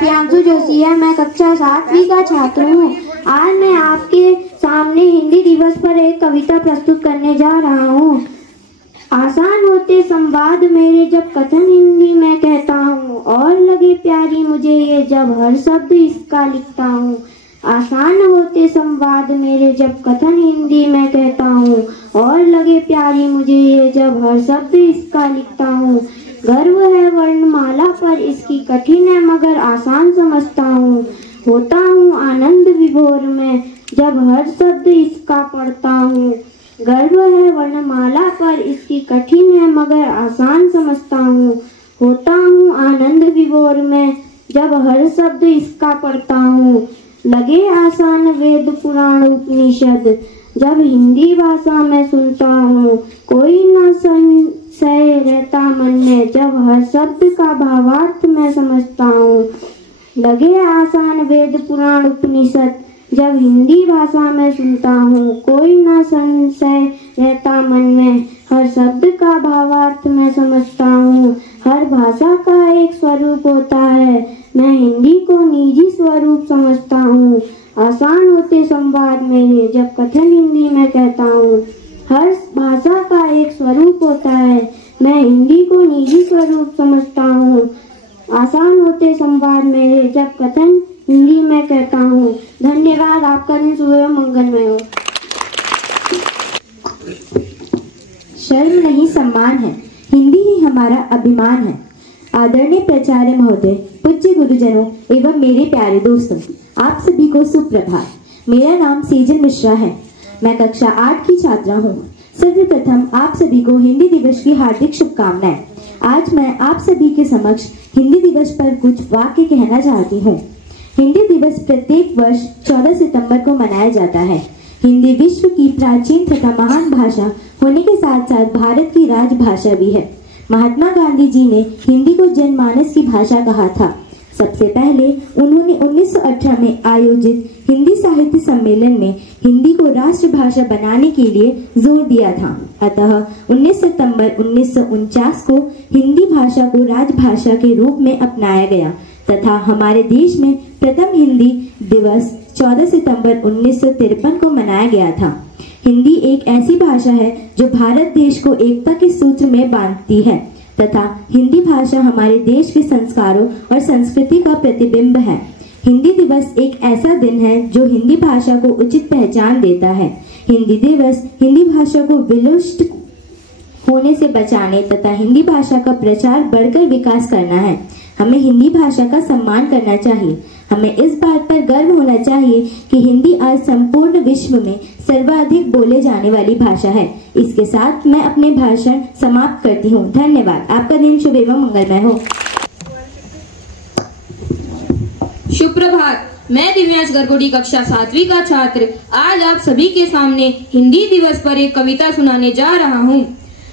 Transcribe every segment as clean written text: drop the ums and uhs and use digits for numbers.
प्रियांशु जोशी है। मैं कक्षा 7वीं का छात्र हूँ। आज मैं आपके सामने हिंदी दिवस पर एक कविता प्रस्तुत करने जा रहा हूँ। आसान होते संवाद मेरे जब कथन हिंदी में कहता हूँ, और लगे प्यारी मुझे ये जब हर शब्द इसका लिखता हूँ। आसान होते संवाद मेरे जब कथन हिंदी में कहता हूँ, और लगे प्यारी मुझे ये जब हर शब्द इसका लिखता हूँ। गर्व है वर्णमाला पर इसकी कठिन है मगर आसान समझता हूँ। होता हूँ आनंद विभोर में जब हर शब्द इसका पढ़ता हूँ। गर्व है वर्णमाला पर इसकी कठिन है मगर आसान समझता हूँ। होता हूँ आनंद विभोर में जब हर शब्द इसका पढ़ता हूँ। लगे आसान वेद पुराण उपनिषद जब हिंदी भाषा में सुनता हूँ। कोई न संशय रहता मन में जब हर शब्द का भावार्थ मैं समझता हूँ। लगे आसान वेद पुराण उपनिषद जब हिंदी भाषा में सुनता हूँ। कोई न संशय रहता मन में हर शब्द का भावार्थ मैं समझता हूँ। हर भाषा का एक स्वरूप होता है, मैं हिंदी को निजी स्वरूप समझता हूँ। आसान होते संवाद मेरे जब कथन हिंदी में कहता हूँ। हर भाषा का एक स्वरूप होता है, मैं हिंदी को निजी स्वरूप समझता हूँ। आसान होते संवाद मेरे जब कथन हिंदी में कहता हूँ। धन्यवाद। आपका दिन शुभ एवं मंगलमय हो। शर्म नहीं सम्मान है, हिंदी ही हमारा अभिमान है। आदरणीय प्राचार्य महोदय, पूज्य गुरुजनों एवं मेरे प्यारे दोस्तों, आप सभी को सुप्रभात। मेरा नाम सेजल मिश्रा है। मैं कक्षा 8 की छात्रा हूँ। सर्वप्रथम आप सभी को हिंदी दिवस की हार्दिक शुभकामनाएं। आज मैं आप सभी के समक्ष हिंदी दिवस पर कुछ वाक्य कहना चाहती हूँ। हिंदी दिवस प्रत्येक वर्ष 14 सितंबर को मनाया जाता है। हिंदी विश्व की प्राचीन तथा महान भाषा होने के साथ साथ भारत की राजभाषा भी है। महात्मा गांधी जी ने हिंदी को जनमानस की भाषा कहा था। सबसे पहले उन्होंने 1918 में आयोजित हिंदी साहित्य सम्मेलन में हिंदी को राष्ट्रभाषा बनाने के लिए जोर दिया था। अतः 19 सितंबर 1949 को हिंदी भाषा को राजभाषा के रूप में अपनाया गया तथा हमारे देश में प्रथम हिंदी दिवस 14 सितंबर 1953 को मनाया गया था। हिंदी एक ऐसी भाषा है जो भारत देश को एकता के सूत्र में बांधती है तथा हिंदी भाषा हमारे देश के संस्कारों और संस्कृति का प्रतिबिंब है। हिंदी दिवस एक ऐसा दिन है जो हिंदी भाषा को उचित पहचान देता है। हिंदी दिवस हिंदी भाषा को विलुप्त होने से बचाने तथा हिंदी भाषा का प्रचार बढ़कर विकास करना है। हमें हिंदी भाषा का सम्मान करना चाहिए। हमें इस बात पर गर्व होना चाहिए कि हिंदी आज संपूर्ण विश्व में सर्वाधिक बोले जाने वाली भाषा है। इसके साथ मैं अपने भाषण समाप्त करती हूँ। धन्यवाद। आपका दिन शुभ एवं मंगलमय हो। शुभ प्रभात। मैं दिव्यांश गरगोटी कक्षा 7वीं का छात्र आज आप सभी के सामने हिंदी दिवस पर एक कविता सुनाने जा रहा हूँ।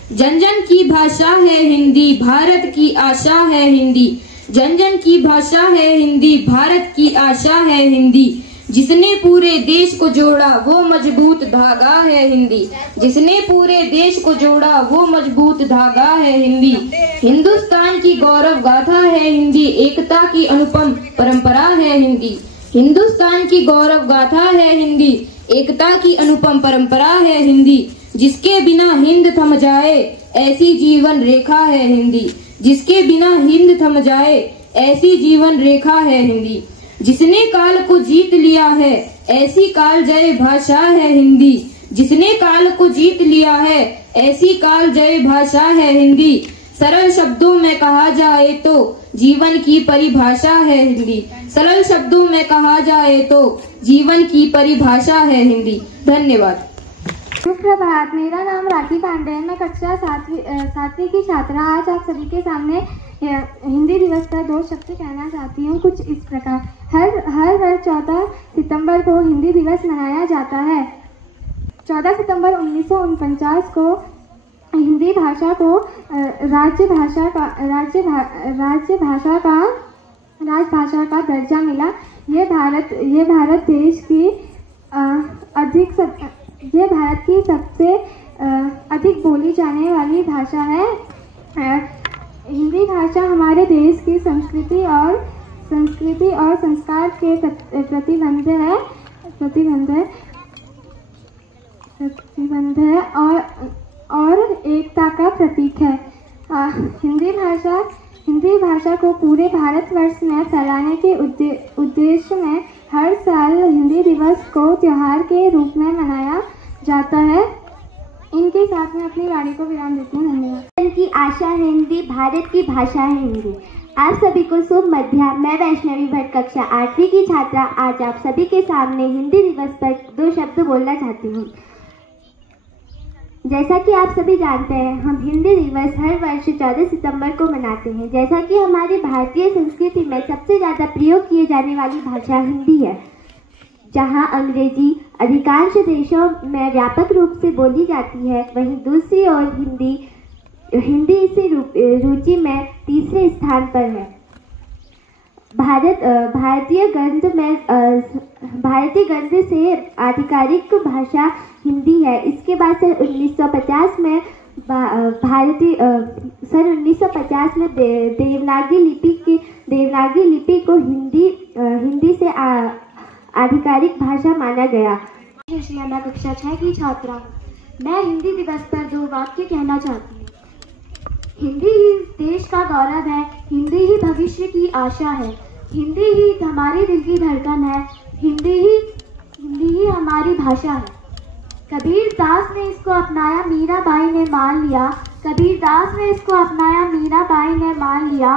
जन जन की भाषा है हिंदी, भारत की आशा है हिंदी। जन जन की भाषा है हिंदी, भारत की आशा है हिंदी। जिसने पूरे देश को जोड़ा वो मजबूत धागा है हिंदी। जिसने पूरे देश को जोड़ा वो मजबूत धागा है हिंदी। हिंदुस्तान की गौरव गाथा है हिंदी, एकता की अनुपम परंपरा है हिंदी। हिंदुस्तान की गौरव गाथा है हिंदी, एकता की अनुपम परंपरा है हिंदी। जिसके बिना हिंद थम जाए ऐसी जीवन रेखा है हिंदी। जिसके बिना हिंद थम जाए ऐसी जीवन रेखा है हिंदी। जिसने काल को जीत लिया है ऐसी काल जय भाषा है हिंदी। जिसने काल को जीत लिया है ऐसी काल जय भाषा है हिंदी। सरल शब्दों में कहा जाए तो जीवन की परिभाषा है हिंदी। सरल शब्दों में कहा जाए तो जीवन की परिभाषा है हिंदी। धन्यवाद। सुप्रभात। मेरा नाम राखी पांडे है। मैं कक्षा 7वीं की छात्रा आज आप सभी के सामने हिंदी दिवस पर 2 शब्द कहना चाहती हूँ। कुछ इस प्रकार। हर 14 सितंबर को हिंदी दिवस मनाया जाता है। 14 सितंबर 1949 को हिंदी भाषा को राजभाषा का दर्जा मिला। ये भारत देश की भारत की सबसे अधिक बोली जाने वाली भाषा है। हिंदी भाषा हमारे देश की संस्कृति और संस्कृति और संस्कार के प्रतिबंध है और एकता का प्रतीक है। हिंदी भाषा को पूरे भारतवर्ष में फैलाने के उद्देश्य में हर साल हिंदी दिवस को त्योहार के रूप में मनाया जाता है। इनके साथ में अपनी वाणी को विराम देती हूँ। धन्यवाद। की आशा है हिंदी, भारत की भाषा है हिंदी। आप सभी को शुभ मध्याह्न। मैं वैष्णवी भट्ट कक्षा 8वीं की छात्रा आज आप सभी के सामने हिंदी दिवस पर 2 शब्द बोलना चाहती हूँ। जैसा कि आप सभी जानते हैं, हम हिंदी दिवस हर वर्ष 14 सितंबर को मनाते हैं। जैसा कि हमारी भारतीय संस्कृति में सबसे ज़्यादा प्रयोग किए जाने वाली भाषा हिंदी है, जहां अंग्रेजी अधिकांश देशों में व्यापक रूप से बोली जाती है, वहीं दूसरी ओर हिंदी इसी रुचि में तीसरे स्थान पर है। भारतीय गद्य से आधिकारिक भाषा हिंदी है। इसके बाद सन 1950 में देवनागरी लिपि को हिंदी से आधिकारिक भाषा माना गया। मैं कक्षा 6 की छात्रा हूँ। मैं हिंदी दिवस पर 2 वाक्य कहना चाहती हूँ। हिंदी ही देश का गौरव है, हिंदी ही भविष्य की आशा है, हिंदी ही हमारे दिल की धड़कन है, हिंदी ही हमारी भाषा है। कबीर दास ने इसको अपनाया, मीराबाई ने मान लिया। कबीर दास ने इसको अपनाया, मीराबाई ने मान लिया।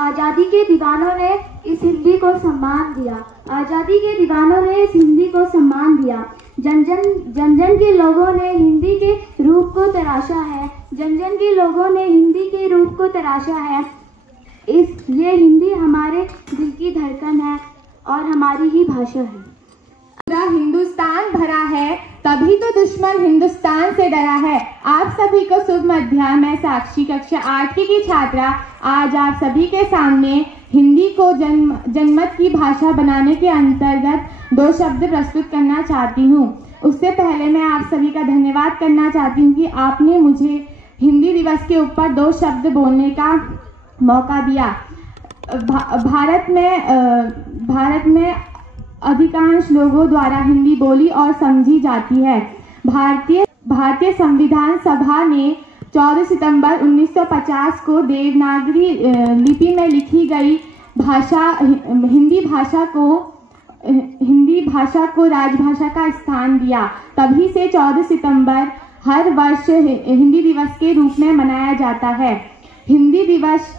आज़ादी के दीवानों ने इस हिंदी को सम्मान दिया। आज़ादी के दीवानों ने इस हिंदी को सम्मान दिया। जन जन के लोगों ने हिंदी के रूप को तराशा है। जन जन के लोगों ने हिंदी के रूप को तराशा है। ये हिंदी हमारे दिल की धड़कन है और हमारी ही भाषा है। पूरा हिंदुस्तान भरा है, तभी तो दुश्मन हिंदुस्तान से डरा है। आप सभी को शुभ मध्याह्न। मैं साक्षी कक्षा 8वीं की छात्रा आज आप सभी के सामने हिंदी को जनमत की भाषा बनाने के अंतर्गत 2 शब्द प्रस्तुत करना चाहती हूँ। उससे पहले मैं आप सभी का धन्यवाद करना चाहती हूँ कि आपने मुझे हिंदी दिवस के ऊपर 2 शब्द बोलने का मौका दिया। भारत में अधिकांश लोगों द्वारा हिंदी बोली और समझी जाती है। भारतीय संविधान सभा ने 14 सितंबर 1950 को देवनागरी लिपि में लिखी गई हिंदी भाषा को राजभाषा का स्थान दिया। तभी से 14 सितंबर हर वर्ष हिंदी दिवस के रूप में मनाया जाता है। हिंदी दिवस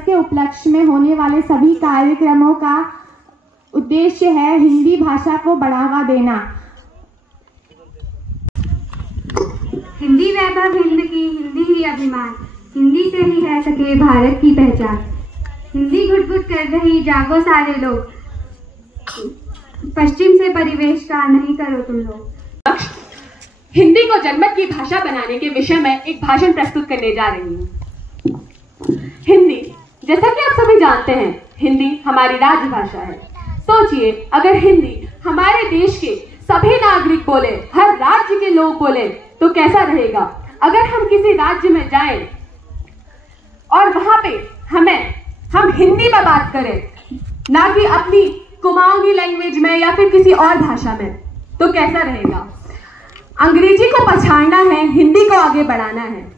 के उपलक्ष्य में होने वाले सभी कार्यक्रमों का उद्देश्य है हिंदी भाषा को बढ़ावा देना। हिंदी वैभव हिंद की, हिंदी ही अभिमान, हिंदी से ही है सके भारत की पहचान। हिंदी घुट घुट कर रही जागो सारे लोग, पश्चिम से परिवेश का नहीं करो तुम लोग। हिंदी को जनमत की भाषा बनाने के विषय में एक भाषण प्रस्तुत करने जा रही हूँ। हिंदी, जैसा कि आप सभी जानते हैं, हिंदी हमारी राजभाषा है। सोचिए, अगर हिंदी हमारे देश के सभी नागरिक बोले, हर राज्य के लोग बोले, तो कैसा रहेगा। अगर हम किसी राज्य में जाएं और वहां पे हम हिंदी में बात करें, ना कि अपनी कुमाऊनी लैंग्वेज में या फिर किसी और भाषा में, तो कैसा रहेगा। अंग्रेजी को पछाड़ना है, हिंदी को आगे बढ़ाना है।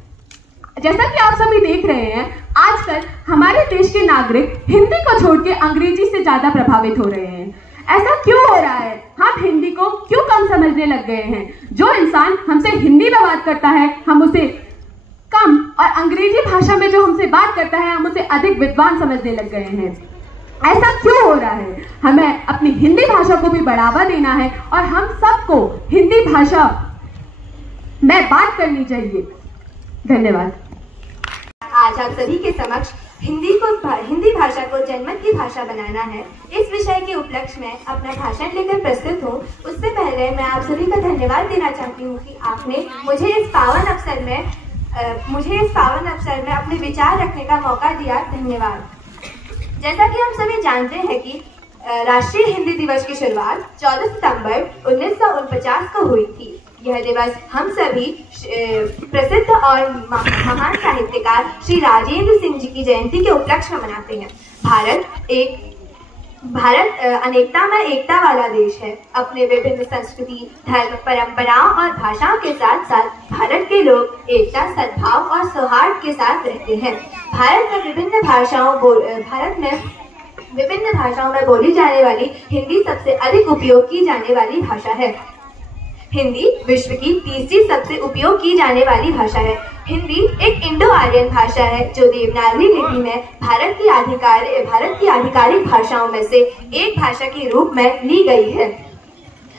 जैसा कि आप सभी देख रहे हैं, आजकल हमारे देश के नागरिक हिंदी को छोड़ के अंग्रेजी से ज्यादा प्रभावित हो रहे हैं। ऐसा क्यों हो रहा है? हम हिंदी को क्यों कम समझने लग गए हैं? जो इंसान हमसे हिंदी में बात करता है, हम उसे कम, और अंग्रेजी भाषा में जो हमसे बात करता है, हम उसे अधिक विद्वान समझने लग गए हैं। ऐसा क्यों हो रहा है? हमें अपनी हिंदी भाषा को भी बढ़ावा देना है और हम सबको हिंदी भाषा में बात करनी चाहिए। धन्यवाद। आज आप सभी के समक्ष हिंदी भाषा को जनमत की भाषा बनाना है, इस विषय के उपलक्ष्य में अपना भाषण लेकर प्रस्तुत हूँ। उससे पहले मैं आप सभी का धन्यवाद देना चाहती हूँ कि आपने मुझे इस पावन अवसर में अपने विचार रखने का मौका दिया। धन्यवाद। जैसा कि हम सभी जानते हैं कि राष्ट्रीय हिंदी दिवस की शुरुआत 14 सितंबर 1949 को हुई थी। यह दिवस हम सभी प्रसिद्ध और महान साहित्यकार श्री राजेंद्र सिंह जी की जयंती के उपलक्ष्य में मनाते हैं। भारत अनेकता में एकता वाला देश है। अपने विभिन्न संस्कृति, धर्म, परंपराओं और भाषाओं के साथ साथ भारत के लोग एकता, सद्भाव और सौहार्द के साथ रहते हैं। भारत में विभिन्न भाषाओं में बोली जाने वाली हिंदी सबसे अधिक उपयोग की जाने वाली भाषा है। हिंदी विश्व की तीसरी सबसे उपयोग की जाने वाली भाषा है। हिंदी एक इंडो आर्यन भाषा है जो देवनागरी लिपि में भारत की आधिकारिक भाषाओं में से एक भाषा के रूप में ली गई है।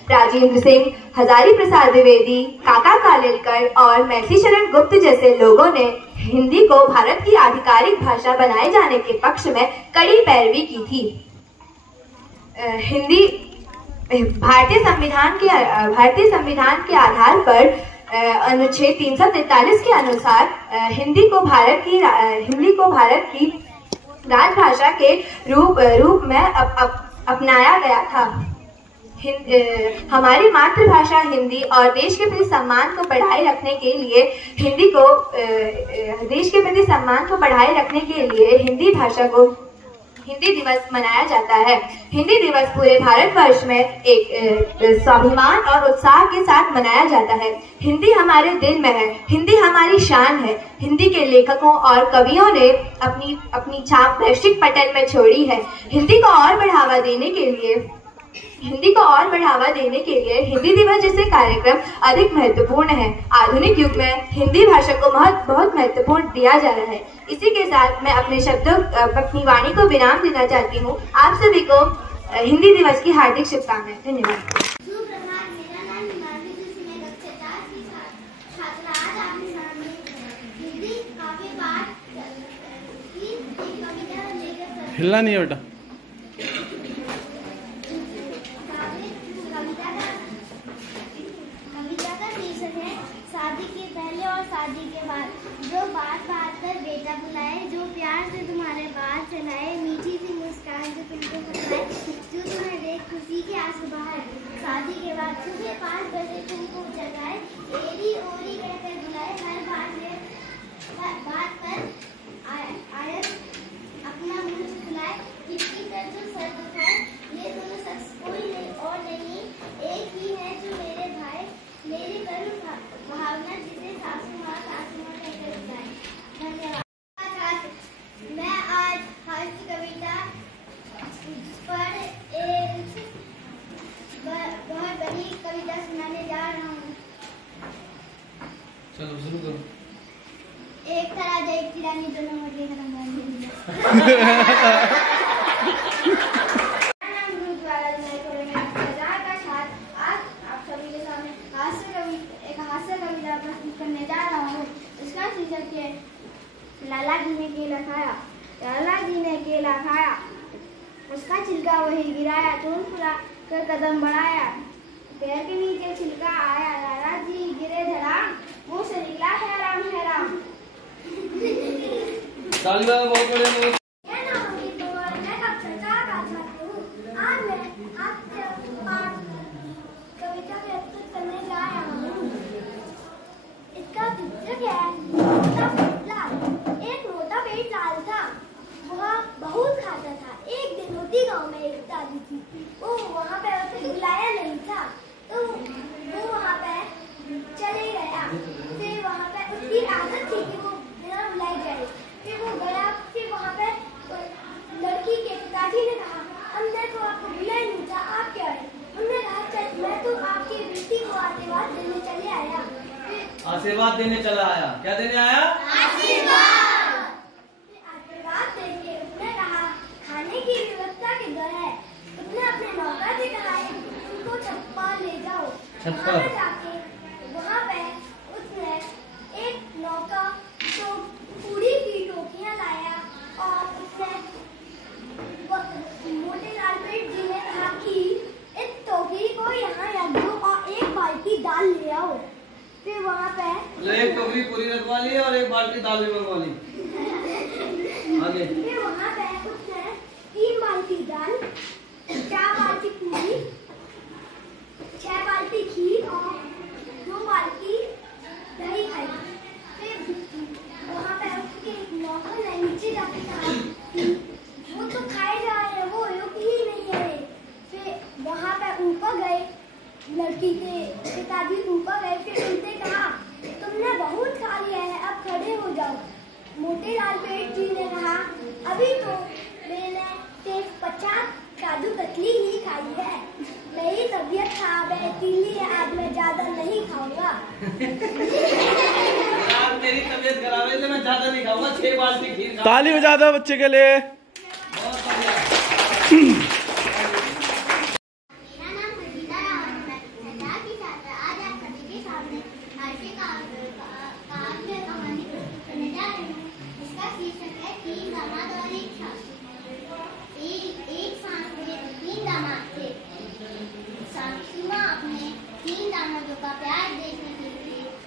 राजेंद्र सिंह, हजारी प्रसाद द्विवेदी, काका कालेलकर और मैथिलीशरण गुप्त जैसे लोगों ने हिंदी को भारत की आधिकारिक भाषा बनाए जाने के पक्ष में कड़ी पैरवी की थी। हिंदी भारतीय संविधान के आधार पर अनुच्छेद 343 के अनुसार हिंदी को भारत की राजभाषा के रूप में अपनाया गया था। हमारी मातृभाषा हिंदी और देश के प्रति सम्मान को बढ़ाए रखने के लिए हिंदी दिवस मनाया जाता है। हिंदी दिवस पूरे भारतवर्ष में एक स्वाभिमान और उत्साह के साथ मनाया जाता है। हिंदी हमारे दिल में है, हिंदी हमारी शान है। हिंदी के लेखकों और कवियों ने अपनी छाप वैश्विक पटल में छोड़ी है। हिंदी को और बढ़ावा देने के लिए हिंदी दिवस जैसे कार्यक्रम अधिक महत्वपूर्ण है। आधुनिक युग में हिंदी भाषा को बहुत महत्वपूर्ण दिया जा रहा है। इसी के साथ मैं अपनी वाणी को विराम देना चाहती हूँ। आप सभी को हिंदी दिवस की हार्दिक शुभकामनाएं। धन्यवाद। हिलना नहीं है बेटा। शादी के पहले और शादी के बाद, जो बात पर बेटा बुलाए, जो प्यार से तुम्हारे बाल चलाए, मीठी सी मुस्कान जो तुमको फंसाए, जो तुम्हें देख खुशी के आंसू बहाए। शादी के बाद सुबह 5 बजे तुमको जगाए, एरी ओरी कहकर बुलाए, हर बात पर आयत अपना मुंह फुलाए, किसी कर जो सर दुखाए। ये दोनों शख्स कोई नहीं और नहीं, एक ही है जो मेरे भाई, मेरी करुण भावना जिसे सासू माँ कहकर बुलाए। धन्यवाद। मैं आज हास्य कविता पर एक बहुत बड़ी कविता सुनाने जा रहा हूँ। चलो शुरू करो। एक तरह एक किरानी दोनों मुर्गे का करने जा रहा हूँ। इसका शीर्षक है लाला जी ने केला खाया। लाला जी ने केला खाया, उसका छिलका वही गिराया, चून फुला कर कदम बढ़ाया, पैर के नीचे छिलका आया, लाला जी गिरे धड़ाम, मुंह से निकला है राम है राम। बहुत बढ़िया। एक मोटा पेट लाल था, वह बहुत खाता था। एक दिन होती गांव में एक दादी थी, वो वहाँ पे उसे बुलाया नहीं था, तो वो वहाँ पे चले गया। फिर वहाँ पे उसकी आदत थी कि वो बिना बुलाए जाए। फिर वो गया, फिर वहाँ पे लड़की के पिताजी ने कहा, हमने तो आपको बुलाया नहीं था, आप क्या आए? उन्होंने कहा, चल मैं तो आपकी बेटी को आशीर्वाद देने चले आया। आशीर्वाद देने चला आया। क्या देने आया? आशीर्वाद। आशीर्वाद देके उसने कहा, खाने की व्यवस्था किधर है? उसने अपने नौकर से कहा, उनको छप्पा ले जाओ। छप्पर जाके वहाँ पे उसने एक नौका तो पूरी की टोपियाँ लाया और उसने मोटे लाल पेट जी ने कहा कि इस टोकरी को यहाँ रख दो और एक बाल्टी दाल ले आओ। फिर वहाँ पे एक टोकरी पूरी रखवा ली और एक बाल्टी दाल भी मंगवा ली। आगे फिर वहाँ पे उसने 3 बाल्टी दाल, 4 बाल्टी पूरी, 6 बाल्टी खीर और 2 वहाँ पर ऊपर गए, लड़की के पिताजी ऊपर गए, फिर उनसे कहा तुमने बहुत खा लिया है, अब खड़े हो जाओ। मोतीलाल पेट जी ने कहा अभी तो मैंने सिर्फ 50 काजू कतली ही खाई है, मेरी तबीयत खराब है इसीलिए आज मैं ज्यादा नहीं खाऊंगा। यार मेरी तबीयत खराब है इसलिए मैं ज्यादा नहीं खाऊंगा, 6 बाल्टी खीर खा। ताली बजा दो बच्चे के लिए। बहुत बढ़िया।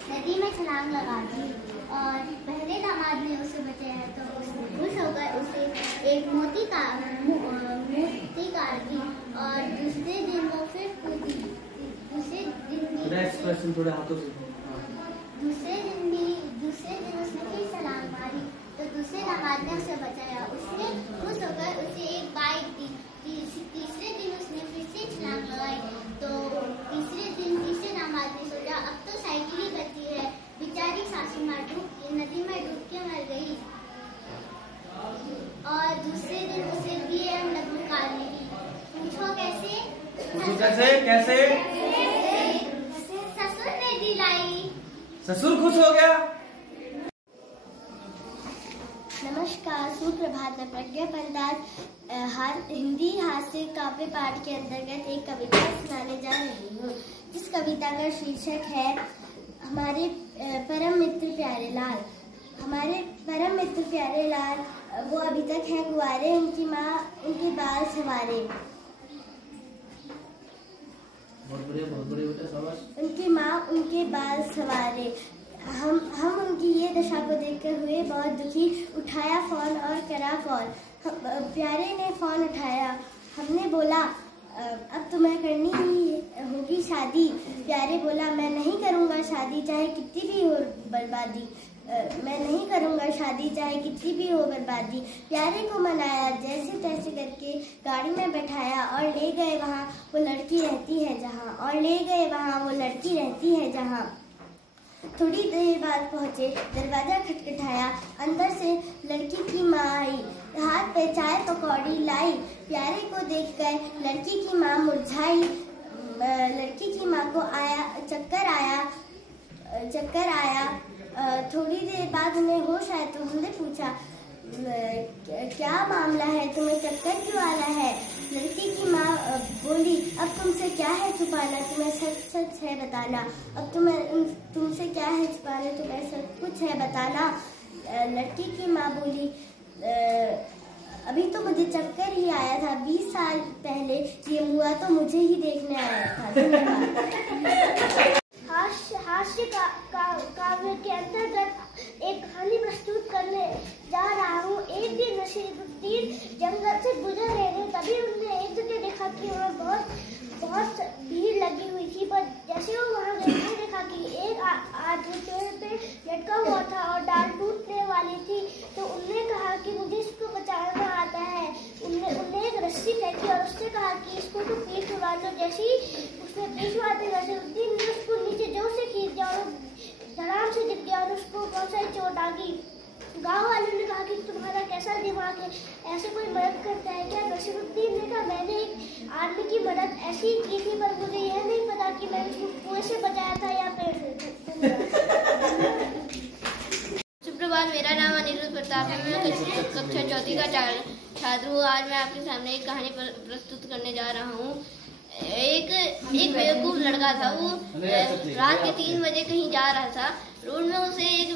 नदी में छलांग लगा दी और पहले दामाद ने उसे बचाया तो उसने खुश होकर उसे एक मोती काट दी और दूसरे दिन वो फिर कूदी। दूसरे दिन उसने फिर छलांग मारी तो दूसरे दामाद ने उसे बचाया, उसने खुश होकर उसे एक बाइक दी। तीसरे दिन उसने फिर से छलांग लगाई तो तीसरे दामाद ने सोचा अब तो साइकिल ही करती है, बेचारी सासू माँ नदी में डूब के मर गई। और दूसरे दिन उसे BMW कार मिली। पूछो कैसे? कैसे? ससुर ने दिलाई। ससुर खुश हो गया। नमस्कार, सुप्रभात। मैं प्रज्ञा पंडाल हिंदी हास्य काव्य पाठ के अंतर्गत एक कविता सुनाने जा रही हूँ, जिस कविता का शीर्षक है हमारे परम मित्र प्यारे लाल। हमारे परम मित्र प्यारे लाल वो अभी तक हैं गुआरे, उनकी माँ उनके बाल संवारे। बहुत बढ़िया बेटा, शाबाश। उनकी माँ उनके बाल संवारे। हम उनकी ये दशा को देखकर हुए बहुत दुखी। उठाया फोन और करा कॉल। प्यारे ने फोन उठाया। हमने बोला अब तुम्हें करनी ही होगी शादी। प्यारे बोला मैं नहीं करूँगा शादी चाहे कितनी भी हो बर्बादी। मैं नहीं करूँगा शादी चाहे कितनी भी हो बर्बादी। प्यारे को मनाया, जैसे तैसे करके गाड़ी में बैठाया और ले गए वहाँ वो लड़की रहती है जहाँ। थोड़ी देर बाद पहुँचे, दरवाजा खटखटाया, अंदर से लड़की की माँ आई, हाथ पे चाय पकौड़ी लाई। प्यारे को देखकर लड़की की माँ मुरझाई। लड़की की माँ को चक्कर आया। थोड़ी देर बाद उन्हें होश आया तो हमने पूछा क्या मामला है, तुम्हें चक्कर क्यों आ रहा है? लड़की की माँ बोली अब तुमसे क्या है छुपाना, तुम्हें सच है बताना। अब तुमसे क्या है छुपाना, तुम्हें सब कुछ है बताना। लड़की की माँ बोली अभी तो मुझे चक्कर ही आया था, 20 साल पहले ये हुआ तो मुझे ही देखने आया था। धन्यवाद। हास्य काव्य के अंतर्गत एक कहानी प्रस्तुत करने जा रहा हूँ। एक दिन नसीरुद्दीन जंगल से गुजर रहे थे, तभी उन्होंने एक जगह देखा कि वहाँ बहुत भीड़ लगी हुई थी। पर जैसे वो वहाँ गए तो देखा कि एक आदमी पेड़ पे लटका हुआ था और डाल टूटने वाली थी। तो उन्होंने कहा कि मुझे इसको बचाना आता है। उन्हें एक रस्सी फेंकी और उससे कहा कि इसको तो पीठ उड़ा दो। जैसे ही उसने पीठ उड़ाते नसीरुद्दीन ने उसको नीचे जोर से खींच दिया और धड़ाम से गिर गया और उसको बहुत सारी चोट आ गई। गाँव वालों ने कहा कि तुम्हारा कैसा दिमाग है, ऐसे कोई मदद करता है क्या? नसीरुद्दीन ने कहा मैंने एक आदमी की मदद ऐसी ही की थी, पर मुझे यह नहीं पता कि मैंने उसको कुएं से बचाया था या पेड़ से। सुप्रभात, मेरा नाम अनिरुद्ध प्रताप है। मैं कक्षा 4 का छात्र हूँ। आज मैं आपके सामने एक कहानी प्रस्तुत करने जा रहा हूँ। एक बेवकूफ लड़का था। वो रात के 3 बजे कहीं जा रहा था। रोड में उसे एक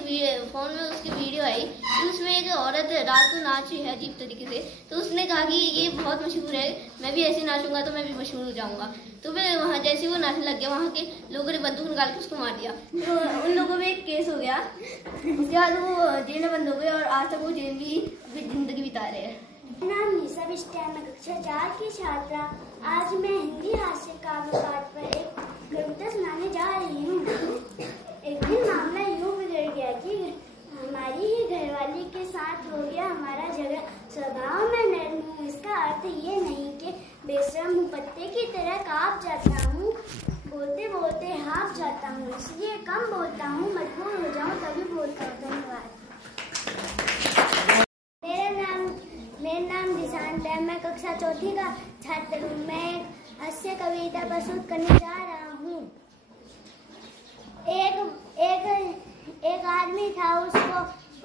फोन में उसकी वीडियो आई तो उसमें एक औरत रात को नाच रही है अजीब तरीके से। तो उसने कहा कि ये बहुत मशहूर है, मैं भी ऐसे नाचूंगा तो मैं भी मशहूर हो जाऊंगा। तो फिर वहाँ जैसे वो नाचने लग गया, वहाँ के लोगों ने बंदूक निकाल के उसको मार दिया। तो उन लोगों में एक केस हो गया। उसके बाद वो जेल में बंद हो गए और आज तक वो जेल में जिंदगी बिता रहे हैं। नाम निशा बिष्ट है। मैं कक्षा 4 की छात्रा। आज मैं हिंदी हास्य काव्य पाठ पर एक कविता सुनाने जा रही हूँ। एक दिन मामला यूँ बिगड़ गया कि हमारी ही घरवाली के साथ हो गया हमारा झगड़ा। स्वभाव में नर्म हूँ, इसका अर्थ ये नहीं कि बेशर्म हूँ। पत्ते की तरह काँप जाता हूँ, बोलते बोलते हाफ जाता हूँ, इसलिए कम बोलता हूँ, मजबूर हो जाऊँ तभी बोलता हूँ। धन्यवाद। मेरा नाम दिशांत है, मैं कक्षा चौथी का छात्र हूँ। मैं हास्य कविता प्रस्तुत करने जा रहा हूँ। एक आदमी था,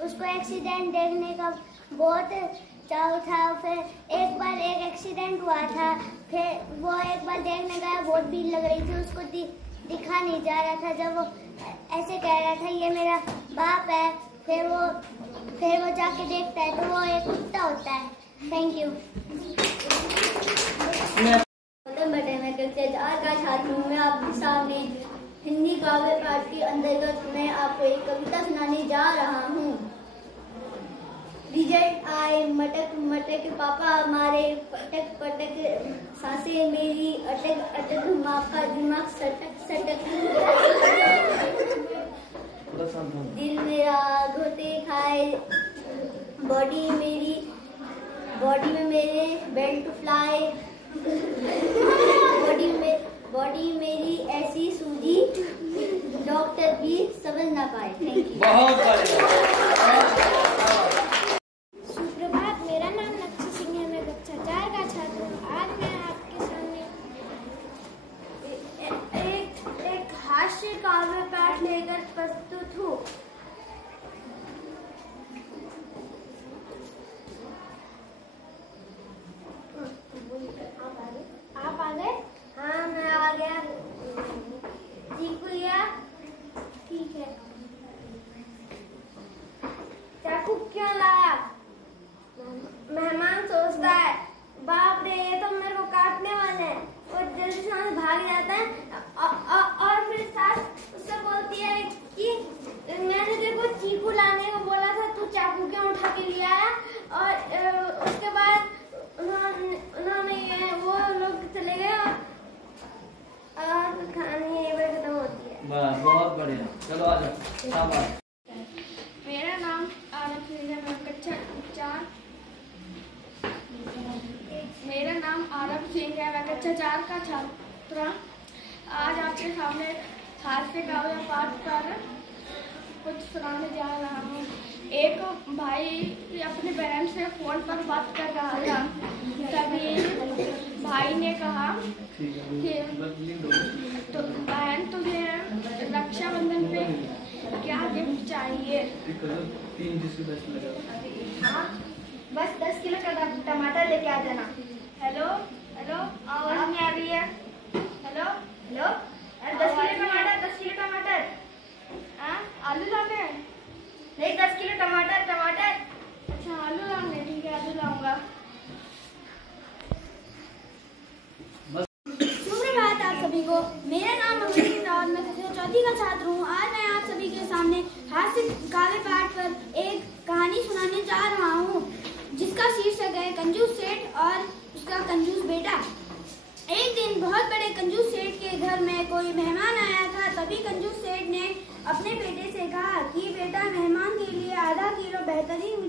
उसको एक्सीडेंट देखने का बहुत चाव था। फिर एक बार एक एक्सीडेंट हुआ था, फिर वो एक बार देखने गया, बहुत भीड़ लग रही थी, उसको दिखा नहीं जा रहा था। जब वो ऐसे कह रहा था ये मेरा बाप है, फिर वो जाके देखता है तो वो एक कुत्ता होता है। Thank you. मैं कक्षा 4 का छात्र हूँ। मैं आपके सामने हिंदी काव्य पाठ के अंतर्गत मैं आपको एक कविता सुनाने जा रहा हूँ। रिजल्ट आए मटक मटक, पापा हमारे पटक पटक, सांसें मेरी अटक अटक, माँ का दिमाग सटक सटक, दिल मेरा घोटे खाए, बॉडी में मेरे बेल्ट फ्लाई, बॉडी मेरी ऐसी सूजी, डॉक्टर भी समझ ना पाए। Thank you. बहुत बढ़िया। सुप्रभात, मेरा नाम लक्ष्य सिंह है, मैं कक्षा 4 का छात्र हूँ। आज मैं आपके सामने एक हास्य काव्य पाठ लेकर प्रस्तुत हूँ। आप आ गए? हाँ, मैं आ गया। चीकू लिया? ठीक है। चाकू क्यों लाया? मेहमान सोचता है बाप रे ये तो मेरे को काटने वाले हैं, वो जल्दी से भाग जाता है और फिर सास उससे बोलती है कि मैंने तेरे को चीकू लाने को बोला था, तू चाकू क्यों उठा के ले आया? और उसके बाद उन्होंने वो लोग चले गए और कहानी यही पर खत्म होती है। बहुत बढ़िया, चलो आ जाओ। शाबाश। मेरा नाम आरब सिंह है, मैं कक्षा 4। मेरा नाम आरब सिंह है, मैं कक्षा 4 का छात्र। आज आपके सामने हास्य काव्य पाठ पर कुछ सुनाने जा रहा हूँ। एक भाई अपने बहन से फोन पर बात कर रहा था, तभी भाई ने कहा कि तो बहन तुझे रक्षाबंधन पे क्या गिफ्ट चाहिए? हाँ, बस 10 किलो का टमाटर लेके आ जाना। हेलो हेलो, आवाज नहीं आ रही है। हेलो हेलो, 10 किलो टमाटर। हाँ, आलू लाने हैं? नहीं, 10 किलो टमाटर। अच्छा, आलू लाने, ठीक है, आलू लाऊंगा। सुप्रभात आप सभी को। मेरा नाम अमरजीत रावत, मैं कक्षा 4 का छात्र हूँ। आज मैं आप सभी के सामने हास्य काव्य पाठ पर एक कहानी सुनाने जा रहा हूँ, जिसका शीर्षक है कंजूस सेठ और उसका कंजूस बेटा। एक दिन बहुत बड़े कंजूस सेठ के घर में कोई मेहमान आया था। तभी कंजूस सेठ ने अपने बेटे से कहा कि बेटा, मेहमान के लिए आधा किलो बेहतरीन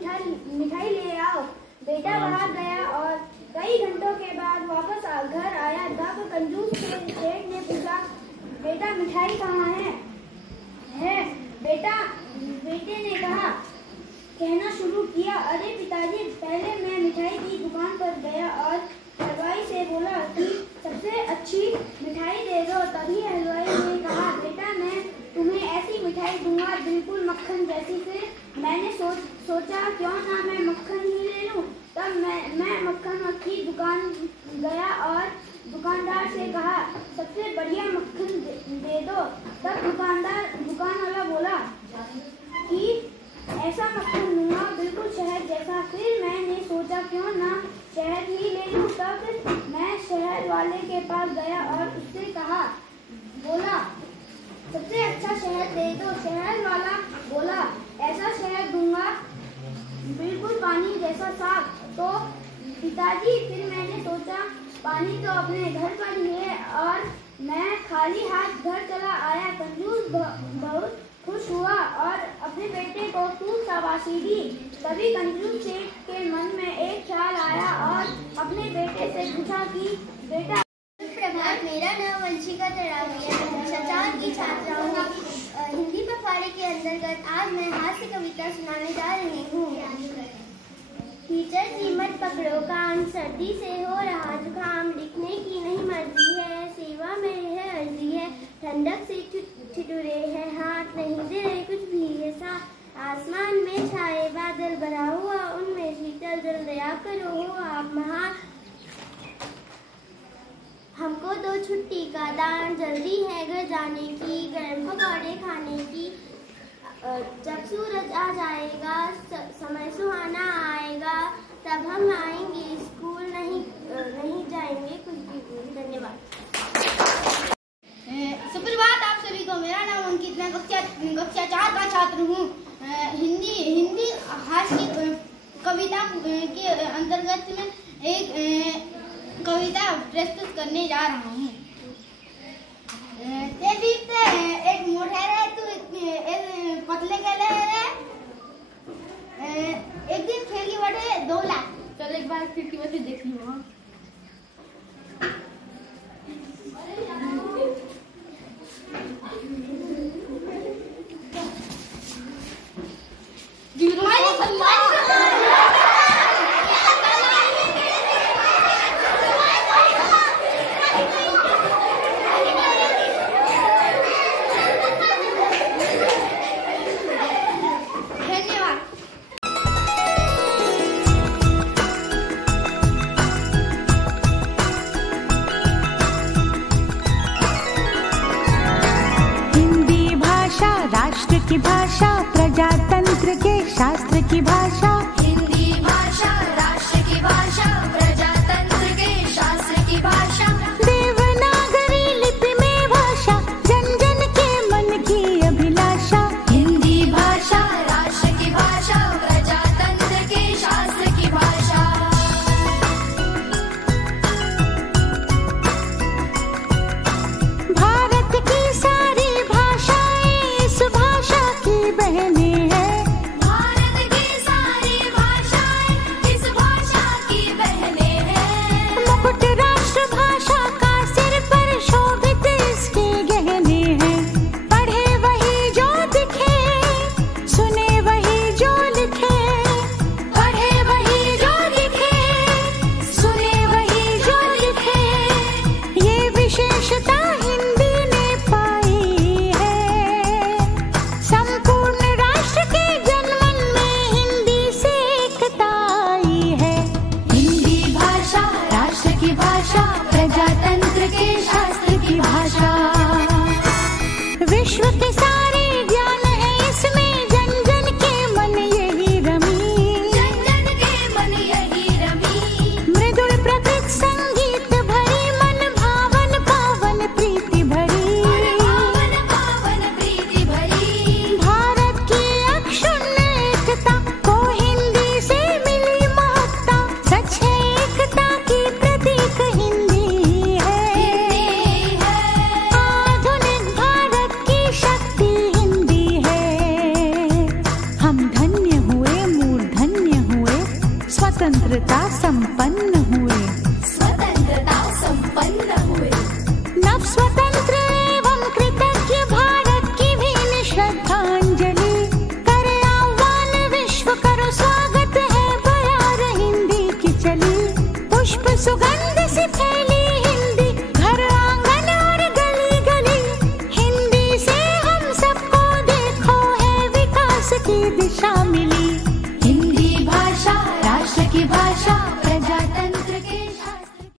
मिठाई ले आओ। बेटा बाहर गया और कई घंटों के बाद वापस घर आया। तब कंजूस सेठ ने पूछा, बेटा मिठाई कहाँ है? बेटे ने कहना शुरू किया, अरे पिताजी, पहले मैं मिठाई की दुकान पर गया और हलवाई से बोला कि सबसे अच्छी मिठाई दे दो। तभी हलवाई ने कहा, बेटा मैं तुम्हें ऐसी मिठाई दूंगा बिल्कुल मक्खन जैसी। फिर मैंने सोचा क्यों ना मैं मक्खन ही ले लूं। तब मैं मक्खन की दुकान गया और दुकानदार से कहा, सबसे बढ़िया मक्खन दे दो। तब दुकान वाला बोला कि ऐसा मक्खन लूंगा बिल्कुल शहद जैसा। फिर मैंने सोचा क्यों ना शहद ही ले लूं। तब मैं शहद वाले के पास गया और उससे बोला सबसे अच्छा शहद दे दो। शहद वाला बोला, ऐसा शहद दूंगा बिल्कुल पानी जैसा साफ। तो पिताजी, फिर मैंने सोचा पानी तो अपने घर पर ही है और मैं खाली हाथ घर चला आया। कंजूस बहुत खुश हुआ और अपने बेटे को खूब शाबाशी दी। तभी कंजूस सेठ के मन में एक ख्याल आया और अपने बेटे से पूछा कि बेटा, मेरा नाम वंशिका तरावलिया है। कक्षा 4 की छात्रा हूँ। हिंदी पखवाड़े के अंतर्गत आज मैं हास्य कविता सुनाने जा रही हूँ। टीचर जी मत पकड़ो काम, सर्दी से हो रहा जुकाम, लिखने की नहीं मर्जी है, सेवा में है अर्जी है, ठंडक से ठिठुरे है हाथ, नहीं दे रहे कुछ भी ऐसा, आसमान में छाए बादल भरा हुआ उनमें शीतल जल दया करो हो आप महान, हमको दो छुट्टी का दान, जल्दी है घर जाने की, गर्म पकौड़े खाने की, जब सूरज आ जाएगा समय सुहाना आएगा, तब हम आएंगे स्कूल, नहीं जाएंगे कुछ भी भूल। धन्यवाद। सुप्रभात आप सभी को। मेरा नाम अंकित, मैं कक्षा 4 का छात्र हूँ। हिंदी हास्य कविता के अंतर्गत में एक कविता प्रस्तुत करने जा रहा हूँ। एक मोटा है तू पतले गले रे, एक दिन खिड़की बैठे 2 लाख। चल एक बार खिड़की बैठे देख लो। की भाषा प्रजातंत्र के शास्त्र की भाषा, हिंदी भाषा राष्ट्र की भाषा प्रजातंत्र के शास्त्र की भाषा, देवनागरी लिपि में भाषा जन जन के मन की अभिलाषा, हिंदी भाषा राष्ट्र की भाषा प्रजातंत्र के शास्त्र की भाषा। भारत की सारी भाषाएं इस भाषा की बहने हैं, भारत की सारी भाषाएं इस भाषा की बहने हैं, मुकुट राष्ट्र भाषा का सिर पर शोभित इसके गहने हैं, पढ़े वही जो दिखे, सुने वही जो लिखे, पढ़े वही जो लिखे, सुने वही जो लिखे, ये विशेषता हिंदी ने पाई है, संपूर्ण राष्ट्र के जनमन में हिंदी से एकता आई है, हिंदी भाषा राष्ट्र की भाषा प्रजातंत्र के शास्त्र की भाषा। विश्व के सारे ज्ञान है इसमें जन जन के मन यही रमी, जन जन के मन यही रमी, मृदुल प्रकृत संगीत भरी मन भावन पावन प्रीति भरी, पावन पावन प्रीति भरी, भारत की अक्षुण्ण एकता को हिंदी से मिली महत्ता, सच है एकता की प्रतीक हिंदी है, आधुनिक भारत की शक्ति हिंदी है, हम धन्य हुए मूर्धन्य हुए, स्वतंत्रता संपन्न हुए, स्वतंत्रता संपन्न हुए, नव स्वतंत्र एवं कृतज्ञ भारत की भी श्रद्धांजलि, करे आह्वान विश्व करो स्वागत है बयार हिंदी की चली, पुष्प सुगंध से फैली हिंदी घर आंगन और गली गली, हिंदी से हम सबको देखो है विकास की दिशा मिली, हिंदी भाषा राष्ट्र की भाषा